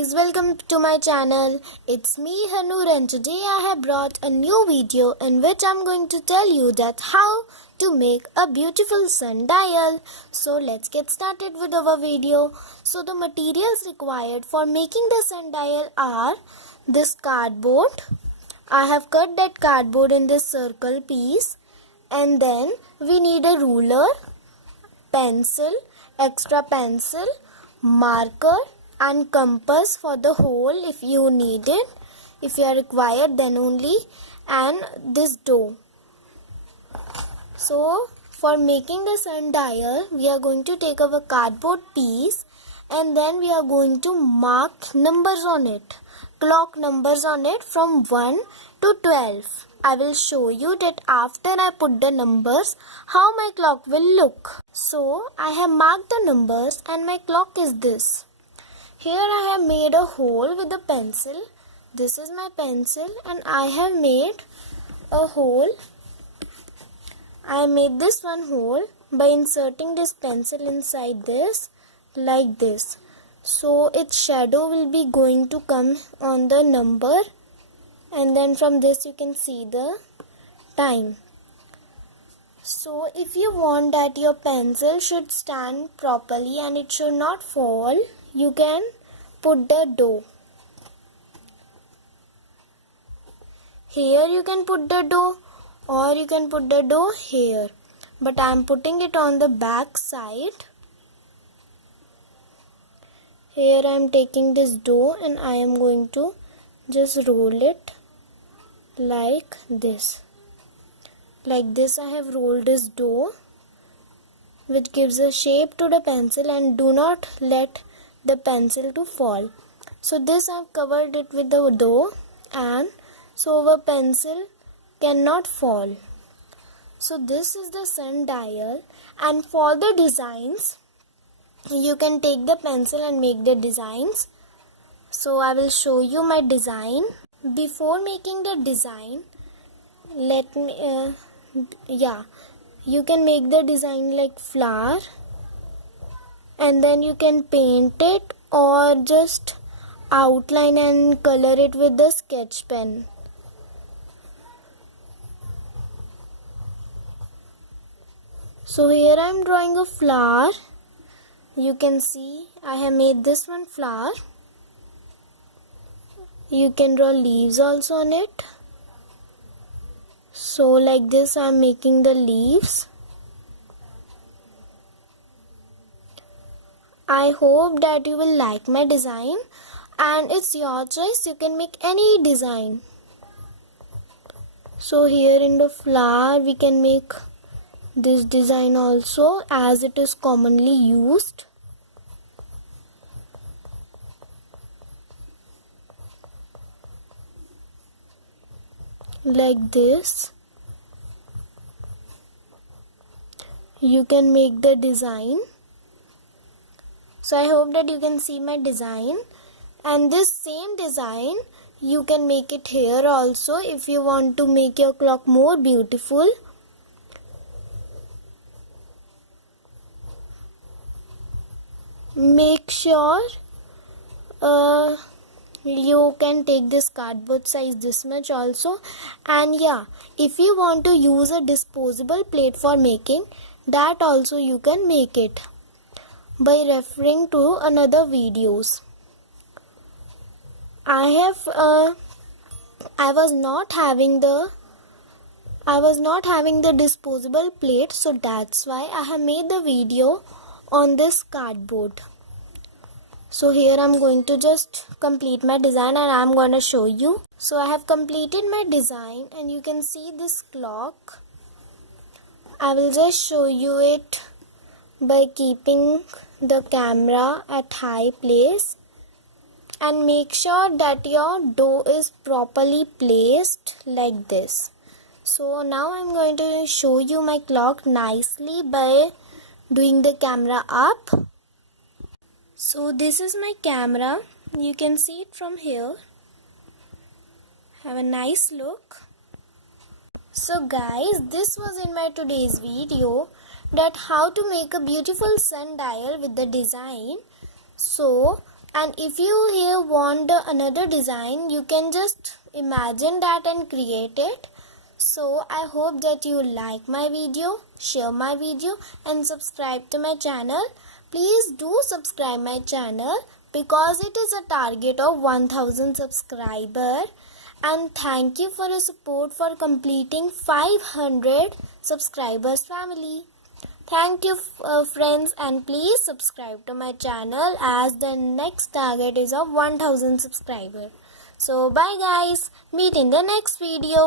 guys, welcome to my channel. It's me Hanur and today I have brought a new video in which I'm going to tell you that how to make a beautiful sundial. So let's get started with our video. So the materials required for making the sundial are this cardboard. I have cut that cardboard in this circle piece, and then we need a ruler, pencil, extra pencil, marker and compass for the hole if you need it, if you are required then only, and this dough. So for making the sundial, we are going to take our cardboard piece and then we are going to mark numbers on it, clock numbers on it from 1 to 12. I will show you that after I put the numbers how my clock will look. So I have marked the numbers and my clock is this. Here I have made a hole with a pencil. This is my pencil and I have made a hole. I made this one hole by inserting this pencil inside this like this. So its shadow will be going to come on the number, and then from this you can see the time. So if you want that your pencil should stand properly and it should not fall, you can put the dough. Here you can put the dough or you can put the dough here. But I am putting it on the back side. Here I am taking this dough and I am going to just roll it like this. Like this I have rolled this dough, which gives a shape to the pencil, and do not let the pencil to fall. So this I have covered it with the dough, and so our pencil cannot fall. So this is the sundial, and for the designs you can take the pencil and make the designs. So I will show you my design. Before making the design, let me you can make the design like flower, and then you can paint it or just outline and color it with the sketch pen. So here I am drawing a flower. You can see I have made this one flower. You can draw leaves also on it. So like this I am making the leaves. I hope that you will like my design, and it's your choice, you can make any design. So here in the flower we can make this design also, as it is commonly used. Like this you can make the design. So I hope that you can see my design, and this same design you can make it here also if you want to make your clock more beautiful. Make sure you can take this cardboard size this much also, and if you want to use a disposable plate for making, that also you can make it by referring to another videos. I was not having the disposable plate, so that's why I have made the video on this cardboard. So here I'm going to just complete my design and I'm going to show you. So I have completed my design and you can see this clock. I will just show you it by keeping the camera at high place, and make sure that your dough is properly placed like this. So now I'm going to show you my clock nicely by doing the camera up. So this is my camera, you can see it from here. Have a nice look. So guys, this was in my today's video, that how to make a beautiful sundial with the design. So And if you here want another design, you can just imagine that and create it. So I hope that you like my video, share my video and subscribe to my channel. Please do subscribe my channel because it is a target of 1000 subscriber. And thank you for your support for completing 500 subscribers family. Thank you friends, and please subscribe to my channel as the next target is of 1000 subscribers. So bye guys, meet in the next video.